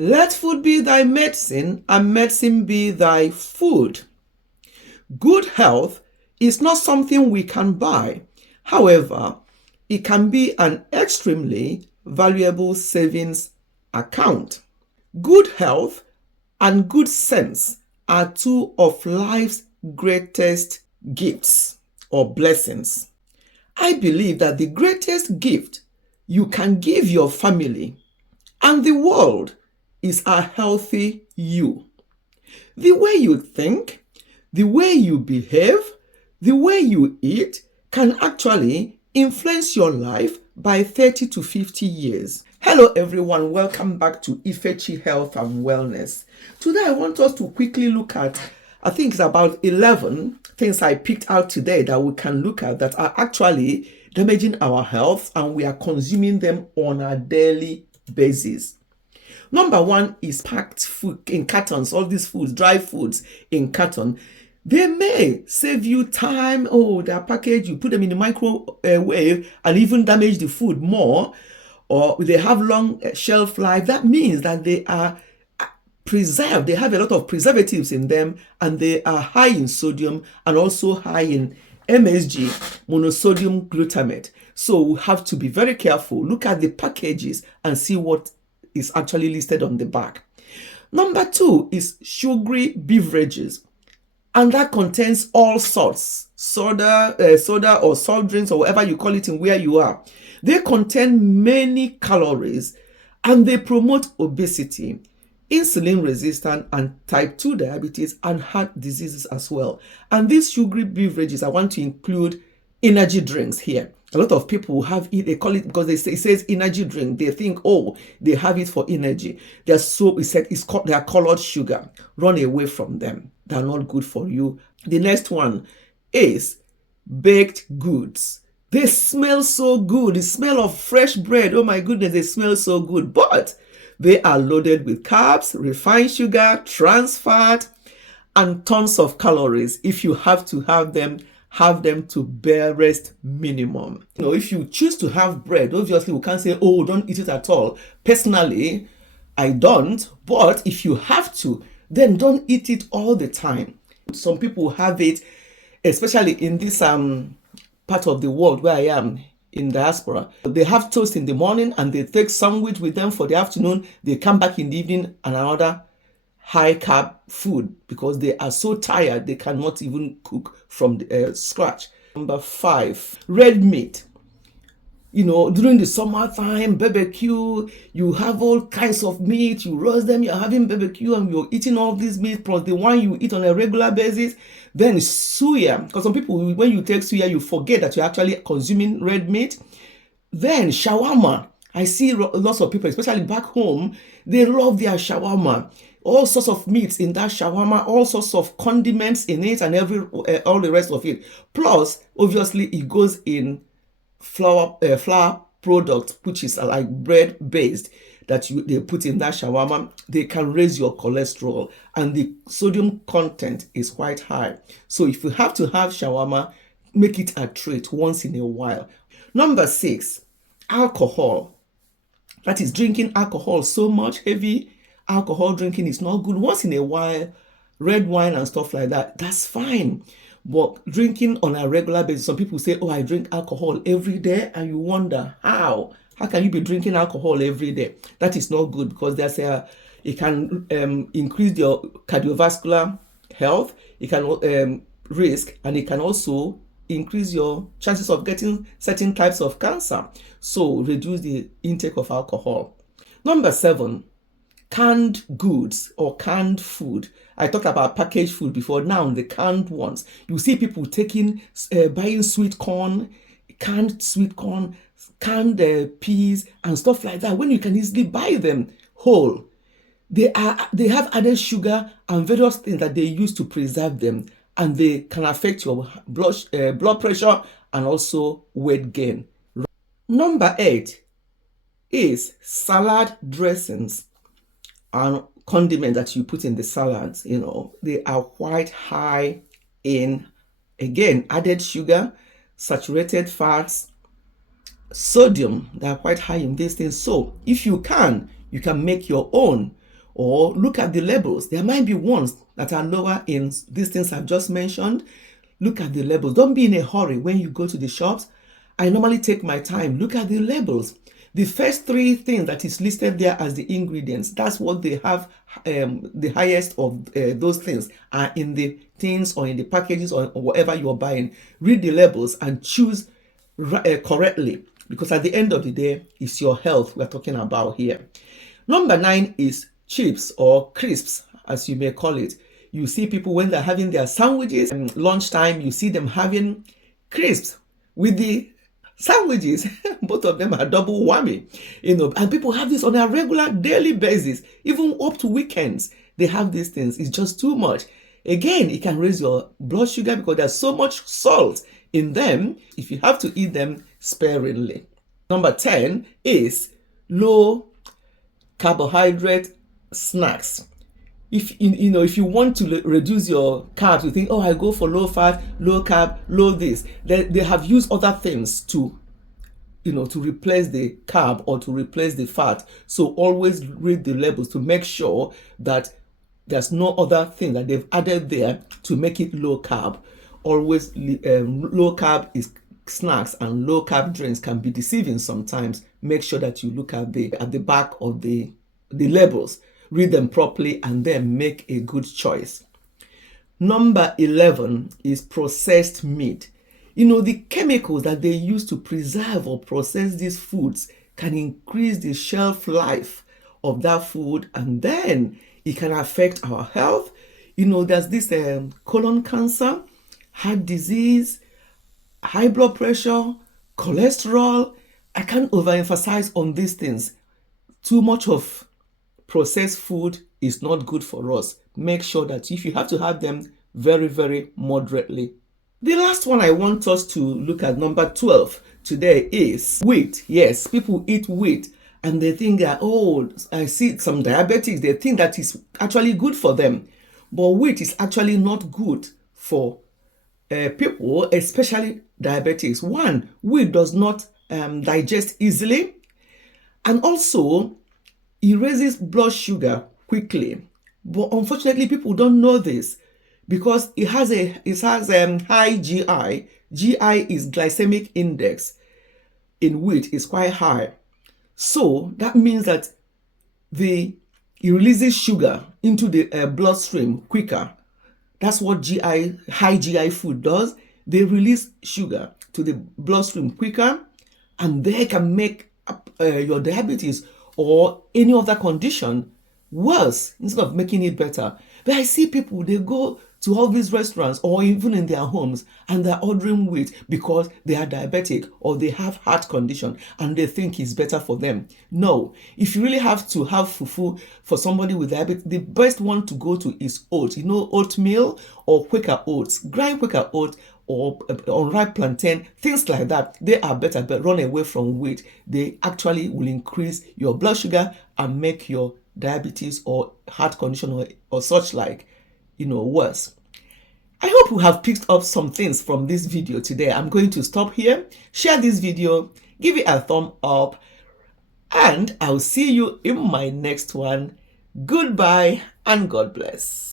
Let food be thy medicine, and medicine be thy food. Good health is not something we can buy. However, it can be an extremely valuable savings account. Good health and good sense are two of life's greatest gifts or blessings. I believe that the greatest gift you can give your family and the world is a healthy you. The way you think, the way you behave, the way you eat can actually influence your life by 30 to 50 years. Hello everyone, welcome back to Ifechi Health and Wellness. Today I want us to quickly look at, I think it's about 11 things I picked out today that we can look at that are actually damaging our health and we are consuming them on a daily basis. Number one is packed food in cartons, all these foods, dry foods in carton. They may save you time. Oh, they're packaged, you put them in the microwave and even damage the food more, or they have long shelf life. That means that they are preserved. They have a lot of preservatives in them and they are high in sodium and also high in MSG, monosodium glutamate. So we have to be very careful. Look at the packages and see what is actually listed on the back. Number two is sugary beverages, and that contains all sorts, soda or soft drinks or whatever you call it in where you are. They contain many calories and they promote obesity, insulin resistance, and type 2 diabetes and heart diseases as well. And these sugary beverages, I want to include energy drinks here. A lot of people have it, they call it because it says energy drink. They think, oh, they have it for energy. They are colored sugar. Run away from them. They're not good for you. The next one is baked goods. They smell so good. The smell of fresh bread. Oh my goodness, they smell so good. But they are loaded with carbs, refined sugar, trans fat, and tons of calories. If you have to have them to barest minimum. If you choose to have bread, obviously we can't say, oh, don't eat it at all. Personally, I don't, but if you have to, then don't eat it all the time. Some people have it, especially in this part of the world where I am, in diaspora. They have toast in the morning and they take sandwich with them for the afternoon. They come back in the evening and another high carb food because they are so tired they cannot even cook from scratch. Number 5, red meat. During the summertime, barbecue, you have all kinds of meat, you roast them, you're having barbecue and you're eating all these meat plus the one you eat on a regular basis. Then suya, because some people, when you take suya, you forget that you're actually consuming red meat. Then shawarma. I see lots of people, especially back home, they love their shawarma. All sorts of meats in that shawarma, all sorts of condiments in it and all the rest of it. Plus, obviously, it goes in flour product, which is like bread based, that they put in that shawarma. They can raise your cholesterol and the sodium content is quite high. So if you have to have shawarma, make it a treat once in a while. Number 6, alcohol. That is drinking alcohol so much. Heavy alcohol drinking is not good. Once in a while, red wine and stuff like that, that's fine. But drinking on a regular basis, some people say, oh, I drink alcohol every day, and you wonder how can you be drinking alcohol every day? That is not good because it can increase your cardiovascular health, it can risk, and it can also increase your chances of getting certain types of cancer. So reduce the intake of alcohol. Number 7, canned goods or canned food. I talked about packaged food before. Now the canned ones, you see people buying sweet corn, canned peas and stuff like that, when you can easily buy them whole. They have added sugar and various things that they use to preserve them, and they can affect your blood pressure and also weight gain. Number 8 is salad dressings and condiments that you put in the salads. They are quite high in, again, added sugar, saturated fats, sodium. They are quite high in these things. So if you can make your own. or look at the labels. There might be ones that are lower in these things I've just mentioned. Look at the labels. Don't be in a hurry when you go to the shops. I normally take my time. Look at the labels. The first three things that is listed there as the ingredients, that's what they have. The highest of those things are in the things or in the packages or whatever you're buying. Read the labels and choose correctly, because at the end of the day, it's your health we're talking about here. Number 9 is chips or crisps, as you may call it. You see people when they're having their sandwiches and lunchtime, you see them having crisps with the sandwiches. Both of them are double whammy, and people have this on a regular daily basis, even up to weekends. They have these things. It's just too much. Again, it can raise your blood sugar because there's so much salt in them. If you have to eat them sparingly. Number 10 is low carbohydrate snacks. If if you want to reduce your carbs, you think, oh, I go for low fat, low carb, low this. They have used other things to to replace the carb or to replace the fat. So always read the labels to make sure that there's no other thing that they've added there to make it low carb. Always low carb is snacks, and low carb drinks can be deceiving sometimes. Make sure that you look at the back of the labels, read them properly, and then make a good choice. Number 11 is processed meat. The chemicals that they use to preserve or process these foods can increase the shelf life of that food, and then it can affect our health. There's this colon cancer, heart disease, high blood pressure, cholesterol. I can't overemphasize on these things. Too much of processed food is not good for us. Make sure that if you have to have them, very, very moderately. The last one I want us to look at, number 12 today, is wheat. Yes, people eat wheat and they think that, oh, I see some diabetics, they think that is actually good for them. But wheat is actually not good for people, especially diabetics. One, wheat does not digest easily, and also it raises blood sugar quickly. But unfortunately, people don't know this because it has high GI. GI is glycemic index in wheat is quite high. So that means that it releases sugar into the bloodstream quicker. That's what high GI food does. They release sugar to the bloodstream quicker, and they can make your diabetes or any other condition worse instead of making it better. But I see people, they go to all these restaurants or even in their homes and they're ordering wheat because they are diabetic or they have heart condition and they think it's better for them. No, if you really have to have fufu for somebody with diabetes, the best one to go to is oats. Oatmeal or Quaker oats, grind Quaker oats or unripe plantain, things like that. They are better, but run away from wheat. They actually will increase your blood sugar and make your diabetes or heart condition or such like worse. I hope you have picked up some things from this video today. I'm going to stop here. Share this video, give it a thumb up, and I'll see you in my next one. Goodbye and God bless.